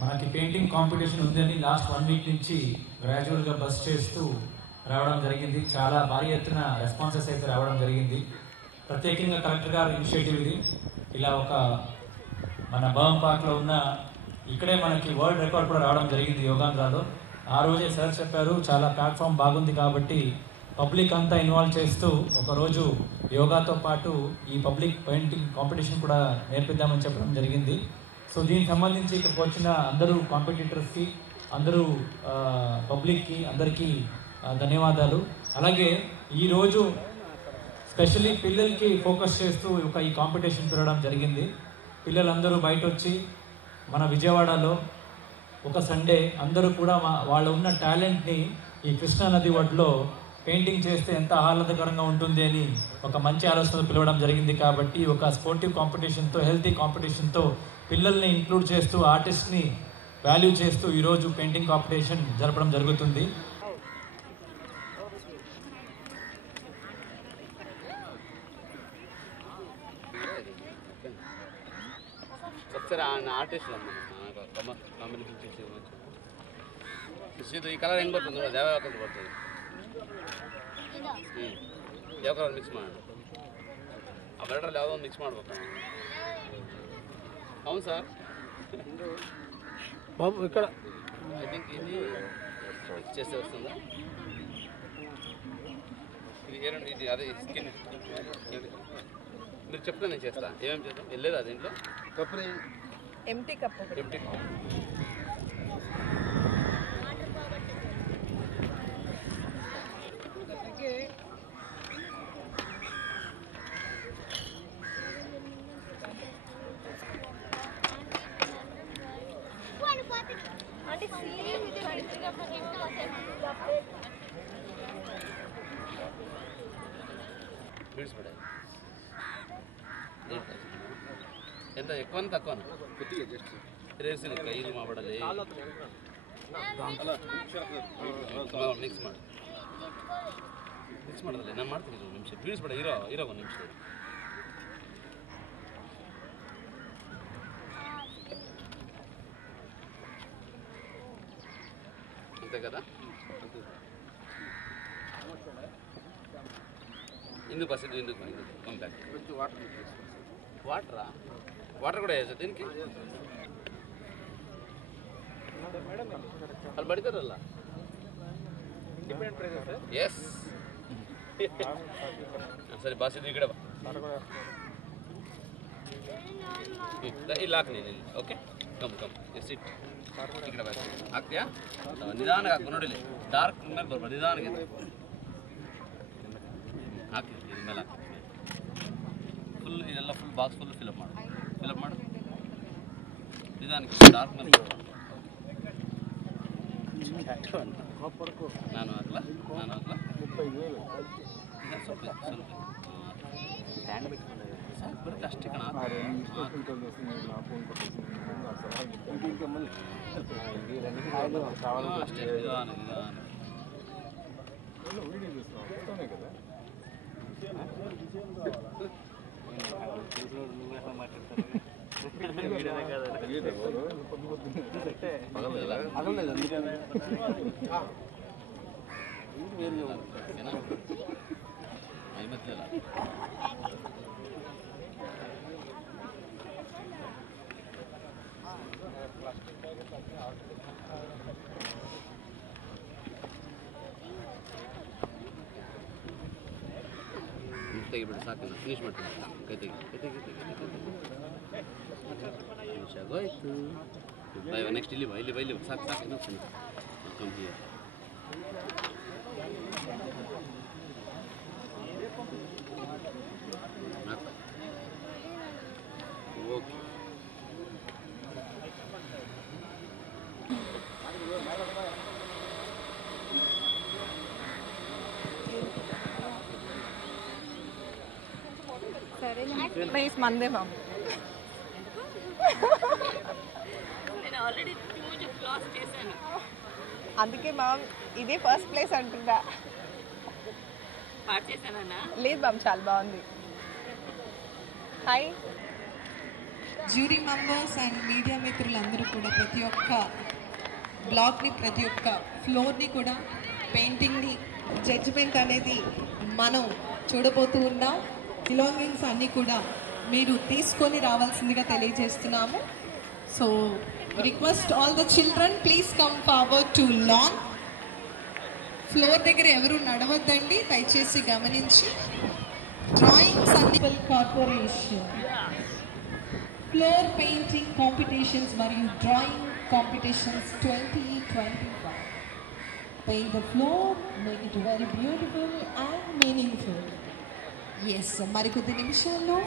మనకి painting competition ఉందని last 1 week నుంచి గ్రాడ్యువల్గా బస్ చేస్తూ రావడం జరిగింది. చాలా భారీ ఎత్తున రెస్పాన్సెస్ అయితే రావడం జరిగింది. ప్రత్యేకంగా కలెక్టర్ గారు ఇనిషియేటివ్ ఇది. ఇలా ఒక మన భవన్ పార్క్లో ఉన్న ఇక్కడే మనకి వరల్డ్ రికార్డ్ కూడా రావడం జరిగింది యోగాంధ్రాలో. ఆ రోజే సార్ చెప్పారు చాలా ప్లాట్ఫామ్ బాగుంది కాబట్టి పబ్లిక్ అంతా ఇన్వాల్వ్ చేస్తూ ఒకరోజు యోగాతో పాటు ఈ పబ్లిక్ పెయింటింగ్ కాంపిటీషన్ కూడా నేర్పిద్దామని చెప్పడం జరిగింది. సో దీనికి సంబంధించి ఇక్కడికి వచ్చిన అందరూ కాంపిటీటర్స్కి, అందరూ పబ్లిక్కి అందరికీ ధన్యవాదాలు. అలాగే ఈరోజు స్పెషల్లీ పిల్లలకి ఫోకస్ చేస్తూ ఈ కాంపిటీషన్ పెరగడం జరిగింది. పిల్లలందరూ బయట వచ్చి మన విజయవాడలో ఒక సండే అందరూ కూడా వాళ్ళు ఉన్న టాలెంట్ని ఈ కృష్ణానది ఒడ్లో పెయింటింగ్ చేస్తే ఎంత ఆహ్లాదకరంగా ఉంటుంది అని ఒక మంచి ఆలోచన పిలవడం జరిగింది. కాబట్టి ఒక స్పోర్టివ్ కాంపిటీషన్తో, హెల్తీ కాంపిటీషన్తో పిల్లల్ని ఇంక్లూడ్ చేస్తూ, ఆర్టిస్ట్ని వాల్యూ చేస్తూ ఈరోజు పెయింటింగ్ కాంపిటీషన్ జరపడం జరుగుతుంది. ఆర్టిస్ట్ ఈ కలర్ ಹೆಂಗೆ ಬರ್ತದೆ ನೋಡಿ, ಯಾವ ಕಲರ್ ಬರ್ತದೆ ಯಾವ ಕಲರ್ ಮಿಕ್ಸ್ ಮಾಡೋಣ, ಅವೆರಡರಲ್ಲಿ ಯಾವುದೋ ಒಂದು ಮಿಕ್ಸ್ ಮಾಡ್ಬೇಕು. అవును సార్ బాబు ఇక్కడ ఐ థింక్ ఇది చేస్తే వస్తుందా, ఇది అదే స్కిన్ మీరు చెప్తే నేను చేస్తా. ఏమేమి చేద్దాం వెళ్ళేదా దీంట్లో కప్పు ఎంటీ కప్పు ఎంత ఎక్కువ తక్కువ కొద్దిగా జస్ట్ ರೇಸಿನ ಕೈಲಿ ಮಾಡಬಾರದು ಮಿಕ್ಸ್ ಮಾಡಿ ಮಿಕ್ಸ್ ಮಾಡೋದಲ್ಲ ನಾನು ಮಾಡ್ತೀನಿ. ಒಂದು ನಿಮಿಷ ಬೀಳಿಸ್ಬೇಡ, ಇರೋ ಒಂದು ನಿಮಿಷ. అంతే కదా, ఇందుకు బస్ ఇందుకు పంపాక వాటర్ కూడా వేసా దీనికి. వాళ్ళు పడతారಲ್ಲ ఎస్ సరే బస్ ఇది ఇక్కడ ఇలాక్ నేను ఓಕೆ ಕಮ್ ಸಿಟ್ ಈ ಕಡೆ ಹಾಕ್ತೀಯಾ ನಿಧಾನಕ್ಕೆ ಹಾಕು ನೋಡಿಲಿ ಡಾರ್ಕ್ ಮೇಲೆ ಬರ್ಬೋದು ನಿಧಾನಕ್ಕೆ ಹಾಕಿ ಇದ್ರ ಮೇಲೆ ಹಾಕಿ ಫುಲ್ ಇದೆಲ್ಲ ಫುಲ್ ಬಾಕ್ಸ್ ಫುಲ್ ಫಿಲಪ್ ಮಾಡು ನಿಧಾನಕ್ಕೆ ಡಾರ್ಕ್ ಮೇಲೆ ನಾನು ಹಾಕ್ಲ ಸ್ವಲ್ಪ ಬರುತ್ತೆ ಅಷ್ಟೇ ಕಣ ಅಷ್ಟೇ ನಿಧಾನ ತೆಗಿಬಿಟ್ಟು ಸಾಕಲ್ಲ ಫಿನಿಶ್ ಮಾಡ್ತೀನಿ ಕೈ ತೆಗಿ ಫಿನಿಶ್ ಆಗೋಯ್ತು. ನೆಕ್ಸ್ಟ್ ಇಲ್ಲಿ ಬೈಲಿ ಸಾಕು ಇನ್ನೊಂದು ಕಮ್ ಹಿಯರ್ ಓಕೆ. ప్లేస్ మందే మ్యామ్. నేను ఆల్రెడీ క్లాస్ చేశాను అందుకే మ్యామ్ ఇదే ఫస్ట్ ప్లేస్ అంటున్నా. పాట చేశానన్నా? లేదు మ్యామ్, చాలా బాగుంది. Hi jury members and media మిత్రులందరూ అందరూ కూడా ప్రతి ఒక్క బ్లాక్ని, ప్రతి ఒక్క ఫ్లోర్ని కూడా, పెయింటింగ్ని, జడ్జిమెంట్ అనేది మనం చూడబోతూ ఉన్నాం. బిలాంగింగ్స్ అన్నీ కూడా మీరు తీసుకొని రావాల్సిందిగా తెలియజేస్తున్నాము. So request all the children please come forward to lawn. Floor దగ్గర ఎవరు నడవద్దండి, దయచేసి గమనించి. డ్రాయింగ్స్ అన్ని కార్పొరేషన్ ఫ్లోర్ పెయింటింగ్ కాంపిటీషన్స్ మరియు drawing competitions 2021. Paint the floor, make it very beautiful and meaningful. Yes, మరికొద్ది నిమిషాల్లో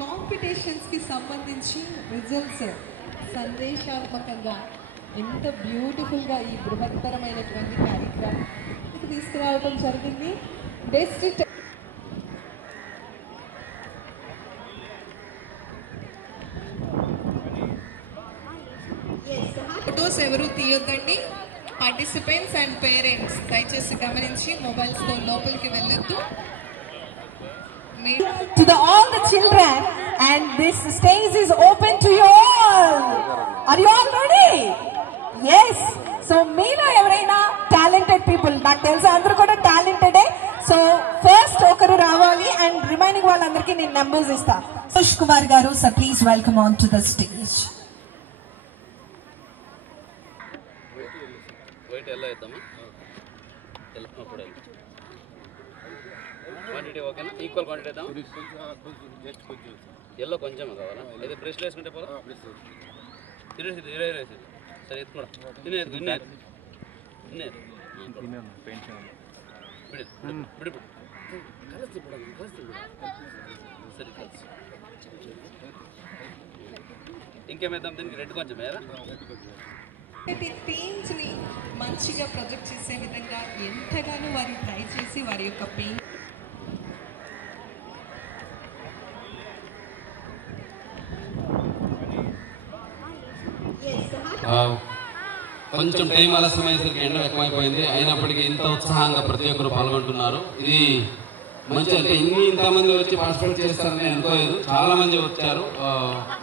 కాంపిటీషన్స్కి సంబంధించి రిజల్ట్స్ సందేశాత్మకంగా ఎంత బ్యూటిఫుల్గా ఈ బృహత్తరమైనటువంటి కార్యక్రమం తీసుకురావడం జరిగింది. బెస్ట్ ఫొటోస్ ఎవరు తీయొద్దండి. పార్టిసిపెంట్స్ అండ్ పేరెంట్స్ దయచేసి గమనించి మొబైల్స్తో లోపలికి వెళ్ళొద్దు. To all the children, and this stage is open to you all. Are you all ready? Yes. So meelo evaraina talented people, నాకు తెలుసు అందరూ కూడా talented. So first okaru రావాలి and remaining వాళ్ళందరికీ నేను numbers ఇస్తా. Sush Kumar garu, sir, please welcome on to the stage. White yellow ఇద్దామా? అప్పుడు క్వాంటిటీ ఓకేనా? Equal quantity ఇద్దామా? ఎల్లో కొంచెం కావాలా? అయితే బ్రష్లు వేసుకుంటే పోలా? ఇరవై సరే ఎత్తుకోడా ఇన్నే సరే కలిసి ఇంకేమేద్దాం దీనికి? రెడ్ కొంచెం వేరా? థీమ్స్ని మంచిగా ప్రొజెక్ట్ చేసే విధంగా ఎంతగానో వారు ట్రై చేసి వారి యొక్క పెయింట్ కొంచెం టైం ఆలస్యమయ్యేసరికి ఎండ ఎక్కువైపోయింది. అయినప్పటికీ ఇంత ఉత్సాహంగా ప్రతి ఒక్కరు పాల్గొంటున్నారు. ఇది మంచి, అంటే ఇంతమంది వచ్చి పార్టిసిపేట్ చేస్తారని అనుకోలేదు. చాలా మంది వచ్చారు.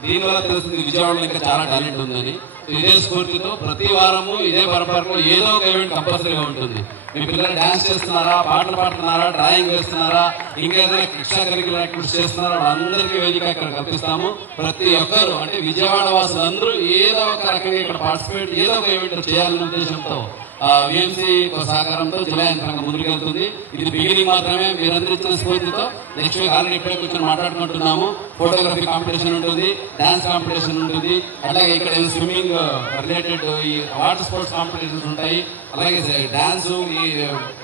దీనివల్ల తెలుస్తుంది విజయవాడలో ఇంకా చాలా టాలెంట్ ఉందని. ఇదే స్ఫూర్తితో ప్రతి వారము ఇదే పరంపరలో ఏదో ఒక ఈవెంట్ కంపల్సరీగా ఉంటుంది. మీ పిల్లలు డాన్స్ చేస్తున్నారా, పాటలు పాడుతున్నారా, డ్రాయింగ్ వేస్తున్నారా, ఇంకా ఏదైనా ఎక్స్ట్రా కరిక్యులర్ యాక్టివిటీస్ చేస్తున్నారా, వాళ్ళందరికీ వేదిక ఇక్కడ కల్పిస్తాము. ప్రతి ఒక్కరు అంటే విజయవాడ వాసులందరూ ఏదో ఒక రకంగా ఇక్కడ పార్టిసిపేట్, ఏదో ఒక ఈవెంట్ చేయాలనే ఉద్దేశంతో విఎంసీ సహకారంతో జిల్లా యంత్రాంగం ముందుకెళ్తుంది. ఇది బిగినింగ్ మాత్రమే. మీరందరూ ఇచ్చిన స్ఫూర్తితో నెక్స్ట్ వీక్ ఆల్రెడీ ఇప్పుడే కూర్చొని మాట్లాడుకుంటున్నాము. ఫోటోగ్రఫీ కాంపిటీషన్ ఉంటుంది, డాన్స్ కాంపిటీషన్ ఉంటుంది, అలాగే ఇక్కడ స్విమ్మింగ్ రిలేటెడ్ ఈ వాటర్ స్పోర్ట్స్ కాంపిటీషన్స్ ఉంటాయి, అలాగే డాన్స్, ఈ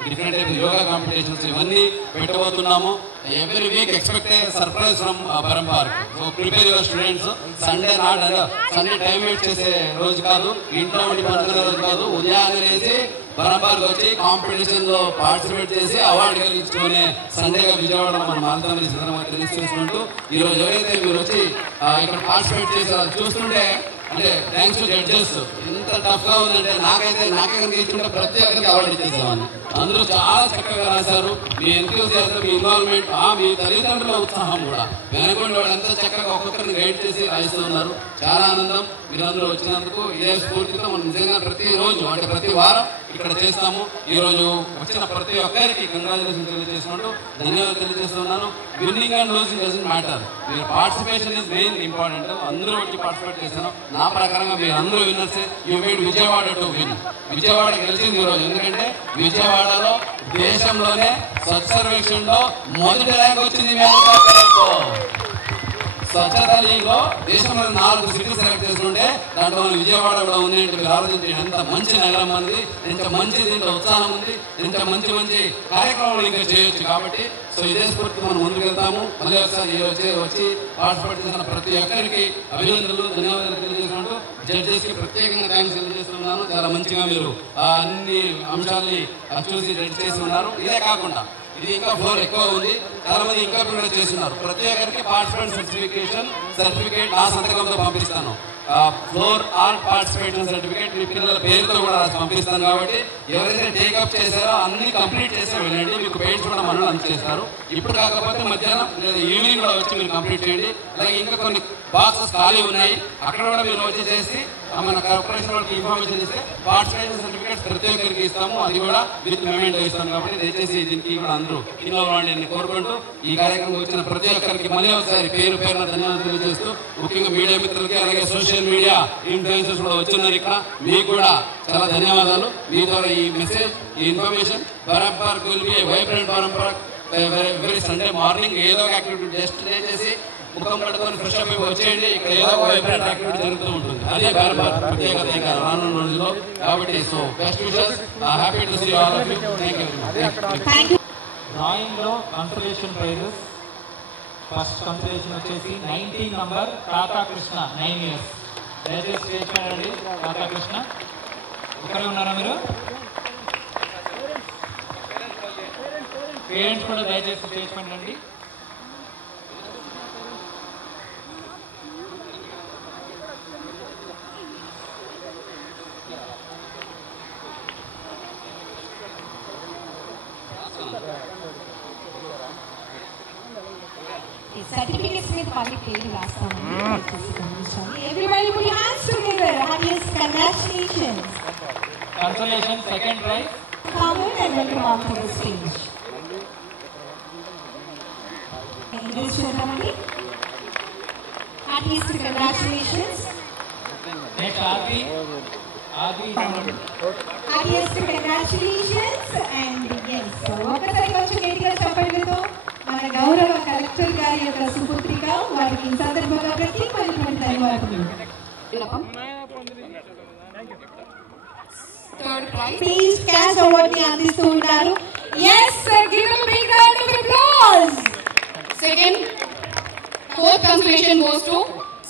డిఫరెంట్ టైప్ యోగా కాంపిటీషన్స్ ఇవన్నీ పెట్టబోతున్నాము. Every week expect a surprise from Parampar. So prepare your students. Sunday not Sunday time waste చేసే రోజు కాదు, ఇంట్లో ఉండి పండుకునే రోజు కాదు. ఉదయాన్నే లేచి పరంపార్కి వచ్చి కాంపిటీషన్ లో పార్టిసిపేట్ చేసి అవార్డు గెలిపించుకునే సండేగా విజయవాడలో మనం మారుతామని సిద్ధంగా తెలియజేసుకుంటూ ఈ రోజు ఎవరైతే మీరు వచ్చి ఇక్కడ పార్టిసిపేట్ చేశారో చూస్తుంటే, అంటే థ్యాంక్స్ టు జడ్జెస్. ఎంత టఫ్ గా ఉందంటే నాకే కనుక ఇచ్చుంటే ప్రతి ఒక్కరికి అవార్డు ఇచ్చేసామని. అందరూ చాలా చక్కగా రాశారు. మీ ఎంతోసియాజం, మీ ఇన్వాల్వ్మెంట్, మీ తల్లిదండ్రుల ఉత్సాహం కూడా వెనకుండా వాళ్ళు ఎంతో చక్కగా ఒక్కొక్కరిని గైడ్ చేసి రాయిస్తూ ఉన్నారు. చాలా ఆనందం మీరందరూ వచ్చినందుకు. ఇదే స్ఫూర్తితో మనం నిజంగా ప్రతి రోజు అంటే ప్రతి వారం ఇక్కడ చేస్తాము. ఈ రోజు వచ్చిన ప్రతి ఒక్కరికి కంగ్రాచులేషన్ తెలియజేసుకుంటూ ధన్యవాదాలు తెలియజేస్తున్నాను. Winning and losing doesn't matter. మీరు పార్టిసిపేషన్ ఇస్ మెయిన్ ఇంపార్టెంట్. అందరూ వచ్చి పార్టిసిపేట్ చేశాను. నా ప్రకారంగా మీరు అందరూ విన్నర్సే. You made Vijayawada to win. Vijayawada గెలిచింది ఈరోజు. ఎందుకంటే విజయవాడలో దేశంలోనే స్వచ్ఛ సర్వేక్షణ్ లో మొదటి ర్యాంక్ వచ్చింది. స్వచ్ఛతా లీగ్ లో దేశంలో 4 సిటీలు సెలెక్ట్ చేసుకుంటే దాంట్లో విజయవాడ కూడా ఉంది అంటే మీరు ఆలోచించండి. ఎంత మంచి నగరం ఉంది, ఎంత మంచి దీంట్లో ఉత్సాహం ఉంది, ఎంత మంచి మంచి కార్యక్రమాలు ఇంకా చేయొచ్చు. కాబట్టి సో ఇదే స్ఫూర్తి మనం ముందుకెళ్తాము. మళ్ళీ ఒకసారి వచ్చి పార్టిసిపేట్ చేసిన ప్రతి ఒక్కరికి అభినందనలు, ధన్యవాదాలు తెలియజేసుకుంటూ జడ్జెస్ కి ప్రత్యేకంగా థ్యాంక్స్ తెలియజేస్తున్నాను. చాలా మంచిగా మీరు అన్ని అంశాలని చూసి జడ్జ్ చేసి ఉన్నారు. ఇదే కాకుండా ఇది ఇంకా ఫ్లోర్ ఎక్కువ ఉంది, చాలా మంది ఇంకా ప్రిపేర్ చేస్తున్నారు. ప్రతి ఒక్కరికి పార్టిసిపెంట్ సర్టిఫికేట్ నా సంతకంతో పంపిస్తాను. ఫ్లోర్ ఆల్ పార్టిసిపేషన్ సర్టిఫికేట్ మీ పిల్లల పేరుతో కూడా రాసి పంపిస్తాను. కాబట్టి ఎవరైతే టేకప్ చేశారో అన్ని కంప్లీట్ చేస్తే వెళ్ళండి. మీకు పెయింట్స్ కూడా మనల్ని అందజేస్తారు. ఇప్పుడు కాకపోతే మధ్యాహ్నం లేదా ఈవినింగ్ కూడా వచ్చి మీరు కంప్లీట్ చేయండి. అలాగే ఇంకా కొన్ని బాక్సెస్ ఖాళీ ఉన్నాయి, అక్కడ కూడా మీరు వచ్చి చేసి మన కార్పొరేషన్ వాళ్ళకి ఇన్ఫర్మేషన్ ఇస్తే పార్టిసిపేషన్ సర్టిఫికేట్స్ ప్రతి ఒక్కరికి ఇస్తాము, అది కూడా విత్ మెమెంటో ఇస్తాము. కాబట్టి దయచేసి దీనికి కూడా అందరూ ఇన్వాల్వ్ అవ్వండి కోరుకుంటూ ఈ కార్యక్రమం వచ్చిన ప్రతి ఒక్కరికి మళ్ళీ ఒకసారి పేరు పేరున ధన్యవాదాలు తెలియజేస్తూ, ముఖ్యంగా మీడియా మిత్రులకి అలాగే సోషల్ మీడియా ఇన్ఫ్లుయెన్సర్స్ కూడా వచ్చున్నారు ఇక్కడ, మీకు కూడా చాలా ధన్యవాదాలు. మీ ద్వారా ఈ మెసేజ్, ఈ information Baram park will be vibrant Baram park every Sunday morning ఏదో ఒక యాక్టివిటీ జస్ట్ చేసి ముఖం కట్టుకొని ఫ్రెష్ అప్ వచ్చేయండి. ఇక్కడ ఏదో ఒక వైబ్రెంట్ యాక్టివిటీ జరుగుతూ ఉంటుంది, అదే బరం పార్క్ ప్రత్యేకత ఇంకా రానున్న రోజుల్లో. కాబట్టి so best wishes, happy to see all of you. Thank you. Drawing లో కన్సలేషన్ ప్రైజెస్. ఫస్ట్ కన్సలేషన్ వచ్చేసి 19 నంబర్ తాతా కృష్ణ 9 years. దయచేసి స్టేజ్ పైన రండి. తాతా కృష్ణ ఒకరే ఉన్నారా మీరు? పేరెంట్స్ కూడా దయచేసి స్టేజ్ పైన రండి. Certificates with public paid last time. Everybody put your hands together. Happiest congratulations. Consolation second prize. Come in and welcome onto the stage. English Chodamani. Happiest congratulations. Next Adi. Happiest congratulations and yes. ఒకసారి కొంచెం గట్టిగా చెప్పండి. మన గౌరవ collector గారి యొక్క సుపుత్రిగా వారికి ఈ సందర్భంగా ప్రత్యేకమైనటువంటి ధన్యవాదాలు. Third prize please cash award ని అందిస్తూ ఉంటారు. yes sir, give them a big round of applause. Second fourth consolation goes to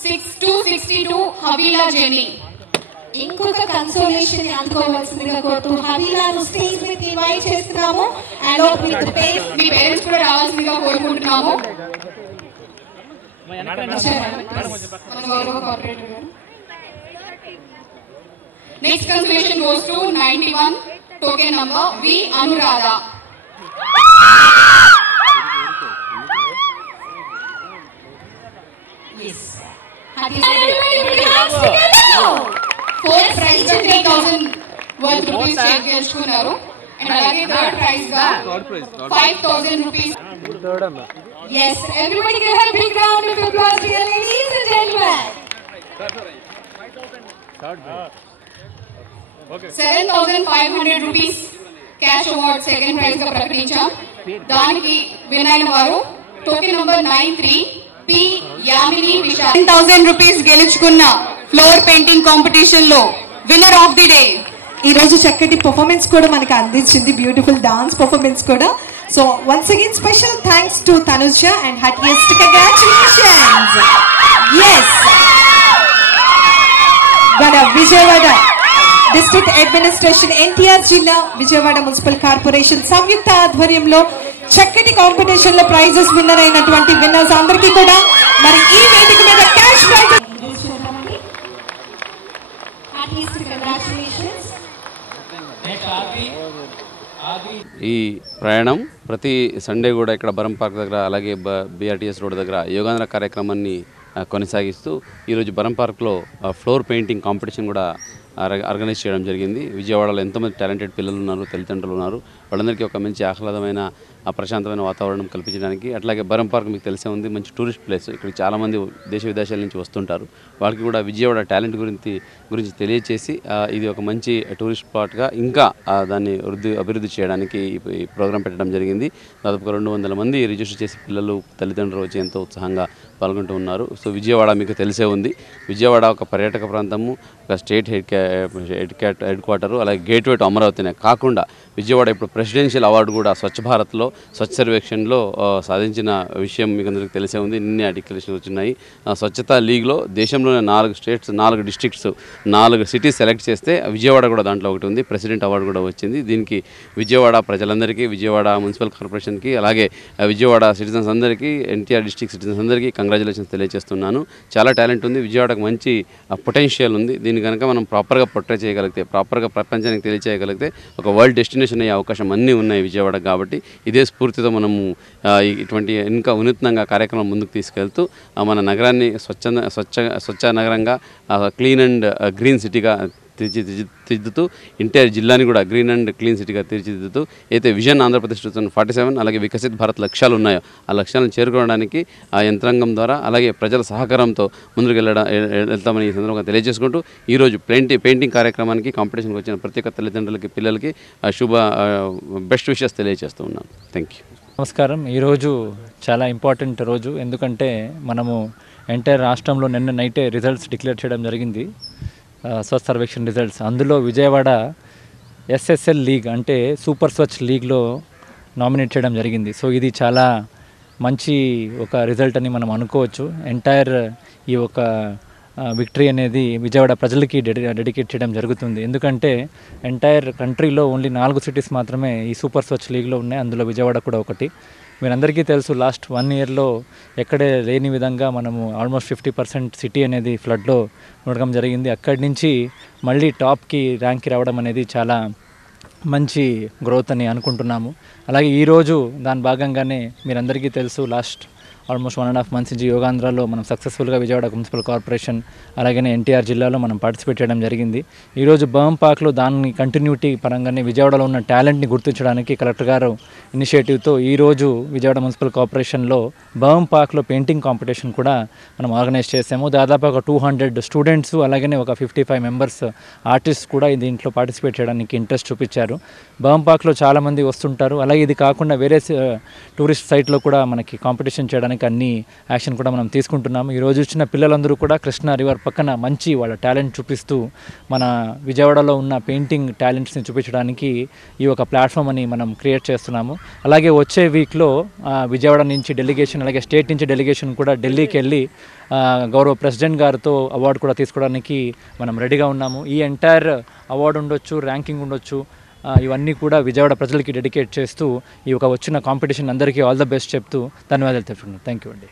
6262 Habila Jeni. ఇంకొక కన్సోలేషన్ అందుకోవాల్సిందిగా కోరుతూ హబీలాను స్టేజ్ మీద ఇన్వైట్ చేస్తున్నాము. అండ్ విత్ పేస్ మీ పేరెంట్స్ కూడా రావాల్సిందిగా కోరుకుంటున్నాము. మన గౌరవ కార్పొరేటర్ గారు. Next consolation goes to 91 token number V Anuradha. yes fourth prize 3000 worth rupees check గెలుచుకున్నారు. అండ్ అలాగే థర్డ్ ప్రైజ్ గా 5000 rupees. yes everybody give a big round of applause to the ladies and gentlemen. 7500 rupees cash award second prize గా ప్రకటించాం. దానికి win అయిన వారు token number 93 P Yamini Vishal. 10,000 rupees గెలుచుకున్న floor painting competition లో winner of the day. ఈ రోజు చక్కటి performance కూడా మనకు అందించింది, బ్యూటిఫుల్ డాన్స్ పర్ఫార్మెన్స్ కూడా. So once again special thanks to Tanuja and heartiest congratulations. yes మన విజయవాడ డిస్ట్రిక్ట్ అడ్మినిస్ట్రేషన్, ఎన్టీఆర్ జిల్లా, విజయవాడ మున్సిపల్ కార్పొరేషన్ సంయుక్త ఆధ్వర్యంలో చక్కటి కాంపిటీషన్ లో ప్రైజెస్ విన్నర్ అయినటువంటి విన్నర్స్ అందరికీ కూడా మరి ఈ వేదిక మీద క్యాష్ ప్రైజ్. ఈ ప్రయాణం ప్రతి సండే కూడా ఇక్కడ బరం పార్క్ దగ్గర అలాగే BRTS రోడ్ దగ్గర యోగాంధ్ర కార్యక్రమాన్ని కొనసాగిస్తూ ఈరోజు బరం పార్క్లో ఫ్లోర్ పెయింటింగ్ కాంపిటీషన్ కూడా ఆర్గనైజ్ చేయడం జరిగింది. విజయవాడలో ఎంతోమంది టాలెంటెడ్ పిల్లలు ఉన్నారు, తల్లిదండ్రులు ఉన్నారు. వాళ్ళందరికీ ఒక మంచి ఆహ్లాదమైన ప్రశాంతమైన వాతావరణం కల్పించడానికి. అట్లాగే బరం పార్క్ మీకు తెలిసే ఉంది, మంచి టూరిస్ట్ ప్లేస్. ఇక్కడికి చాలామంది దేశ విదేశాల నుంచి వస్తుంటారు. వాళ్ళకి కూడా విజయవాడ టాలెంట్ గురించి తెలియచేసి ఇది ఒక మంచి టూరిస్ట్ స్పాట్గా ఇంకా దాన్ని అభివృద్ధి చేయడానికి ఈ ప్రోగ్రాం పెట్టడం జరిగింది. దాదాపుగా 200 మంది రిజిస్టర్ చేసి పిల్లలు తల్లిదండ్రులు వచ్చి ఎంతో ఉత్సాహంగా పాల్గొంటూ ఉన్నారు. సో విజయవాడ మీకు తెలిసే ఉంది, విజయవాడ ఒక పర్యాటక ప్రాంతము, ఒక స్టేట్ హెడ్ క్వార్టరు, అలాగే గేట్వే టు అమరావతినే కాకుండా విజయవాడ ఇప్పుడు ప్రెసిడెన్షియల్ అవార్డు కూడా స్వచ్ఛ భారత్లో స్వచ్ఛ సర్వేక్షణలో సాధించిన విషయం మీకు అందరికీ తెలిసే ఉంది. నిన్నే డిక్లరేషన్ వచ్చినాయి. స్వచ్ఛతా లీగ్లో దేశంలోనే 4 స్టేట్స్, 4 డిస్ట్రిక్ట్స్, 4 సిటీస్ సెలెక్ట్ చేస్తే విజయవాడ కూడా దాంట్లో ఒకటి ఉంది. ప్రెసిడెంట్ అవార్డు కూడా వచ్చింది. దీనికి విజయవాడ ప్రజలందరికీ, విజయవాడ మున్సిపల్ కార్పొరేషన్కి, అలాగే విజయవాడ సిటిజన్స్ అందరికీ, ఎన్టీఆర్ డిస్ట్రిక్ట్ సిటిజన్స్ అందరికీ కంగ్రాచులేషన్స్ తెలియజేస్తున్నాను. చాలా టాలెంట్ ఉంది, విజయవాడకు మంచి పొటెన్షియల్ ఉంది. దీన్ని కనుక మనం ప్రాపర్గా పోర్ట్రే చేయగలిగితే, ప్రాపర్గా ప్రపంచానికి తెలియజేయగలిగితే ఒక వరల్డ్ డెస్టినేషన్ అయ్యే అవకాశం అన్నీ ఉన్నాయి విజయవాడ. కాబట్టి ఇదే స్ఫూర్తితో మనము ఇటువంటి ఇంకా వినూత్నంగా కార్యక్రమం ముందుకు తీసుకెళ్తూ మన నగరాన్ని స్వచ్ఛ నగరంగా, క్లీన్ అండ్ గ్రీన్ సిటీగా తీర్చిదిద్దుతూ ఇంటర్ జిల్లాని కూడా గ్రీన్ అండ్ క్లీన్ సిటీగా తీర్చిదిద్దుతూ అయితే విజన్ ఆంధ్రప్రదేశ్ 2047 అలాగే వికసిత్ భారత్ లక్ష్యాలు ఉన్నాయో ఆ లక్ష్యాలను చేరుకోవడానికి ఆ యంత్రాంగం ద్వారా అలాగే ప్రజల సహకారంతో ముందుకు వెళ్తామని ఈ సందర్భంగా తెలియజేసుకుంటూ ఈరోజు పెయింటింగ్ కార్యక్రమానికి కాంపిటీషన్కి వచ్చిన ప్రతి ఒక్క తల్లిదండ్రులకి పిల్లలకి బెస్ట్ విషెస్ తెలియజేస్తూ ఉన్నాను. Thank you. నమస్కారం. ఈరోజు చాలా ఇంపార్టెంట్ రోజు, ఎందుకంటే మనము ఎంటైర్ రాష్ట్రంలో నిన్న నైటే రిజల్ట్స్ డిక్లేర్ చేయడం జరిగింది, స్వచ్ఛ సర్వేక్షణ రిజల్ట్స్. అందులో విజయవాడ SSL లీగ్ అంటే సూపర్ స్వచ్ఛ లీగ్లో నామినేట్ చేయడం జరిగింది. సో ఇది చాలా మంచి ఒక రిజల్ట్ అని మనం అనుకోవచ్చు. ఎంటైర్ ఈ ఒక విక్టరీ అనేది విజయవాడ ప్రజలకి డెడికేట్ చేయడం జరుగుతుంది. ఎందుకంటే ఎంటైర్ కంట్రీలో ఓన్లీ 4 సిటీస్ మాత్రమే ఈ సూపర్ స్వచ్ఛ లీగ్లో ఉన్నాయి, అందులో విజయవాడ కూడా ఒకటి. మీరందరికీ తెలుసు, లాస్ట్ 1 ఇయర్లో ఎక్కడే లేని విధంగా మనము ఆల్మోస్ట్ 50% సిటీ అనేది ఫ్లడ్లో ఉండడం జరిగింది. అక్కడి నుంచి మళ్ళీ టాప్కి ర్యాంక్కి రావడం అనేది చాలా మంచి గ్రోత్ అని అనుకుంటున్నాము. అలాగే ఈరోజు దాని భాగంగానే మీరందరికీ తెలుసు, లాస్ట్ ఆల్మోస్ట్ 1.5 months నుంచి యోగాంధ్రలో మనం సక్సెస్ఫుల్గా విజయవాడ మున్సిపల్ కార్పొరేషన్ అలాగే ఎన్టీఆర్ జిల్లాలో మనం పార్టిసిపేట్ చేయడం జరిగింది. ఈరోజు బర్మ్ పార్క్లో దాని కంటిన్యూటీ పరంగానే విజయవాడలో ఉన్న టాలెంట్ని గుర్తించడానికి కలెక్టర్ గారు ఇనిషియేటివ్తో ఈరోజు విజయవాడ మున్సిపల్ కార్పొరేషన్లో బర్మ్ పార్క్లో పెయింటింగ్ కాంపిటీషన్ కూడా మనం ఆర్గనైజ్ చేసాము. దాదాపు ఒక 200 స్టూడెంట్స్ అలాగే ఒక 55 మెంబర్స్ ఆర్టిస్ట్ కూడా దీంట్లో పార్టిసిపేట్ చేయడానికి ఇంట్రెస్ట్ చూపించారు. బర్మ్ పార్క్లో చాలామంది వస్తుంటారు. అలాగే ఇది కాకుండా వేరే టూరిస్ట్ సైట్లో కూడా మనకి కాంపిటీషన్ చేయడానికి అన్ని యాక్షన్ కూడా మనం తీసుకుంటున్నాము. ఈరోజు వచ్చిన పిల్లలందరూ కూడా కృష్ణా రివర్ పక్కన మంచి వాళ్ళ టాలెంట్ చూపిస్తూ మన విజయవాడలో ఉన్న పెయింటింగ్ టాలెంట్స్ని చూపించడానికి ఈ ఒక ప్లాట్ఫామ్ అని మనం క్రియేట్ చేస్తున్నాము. అలాగే వచ్చే వీక్లో విజయవాడ నుంచి డెలిగేషన్ అలాగే స్టేట్ నుంచి డెలిగేషన్ కూడా ఢిల్లీకి వెళ్ళి గౌరవ ప్రెసిడెంట్ గారితో అవార్డు కూడా తీసుకోవడానికి మనం రెడీగా ఉన్నాము. ఈ ఎంటైర్ అవార్డు ఉండొచ్చు, ర్యాంకింగ్ ఉండొచ్చు, ఇవన్నీ కూడా విజయవాడ ప్రజలకి డెడికేట్ చేస్తూ ఈ ఒక వచ్చిన కాంపిటీషన్ అందరికీ ఆల్ ద బెస్ట్ చెప్తూ ధన్యవాదాలు తెలుపుతున్నాను. థ్యాంక్ యూ అండి.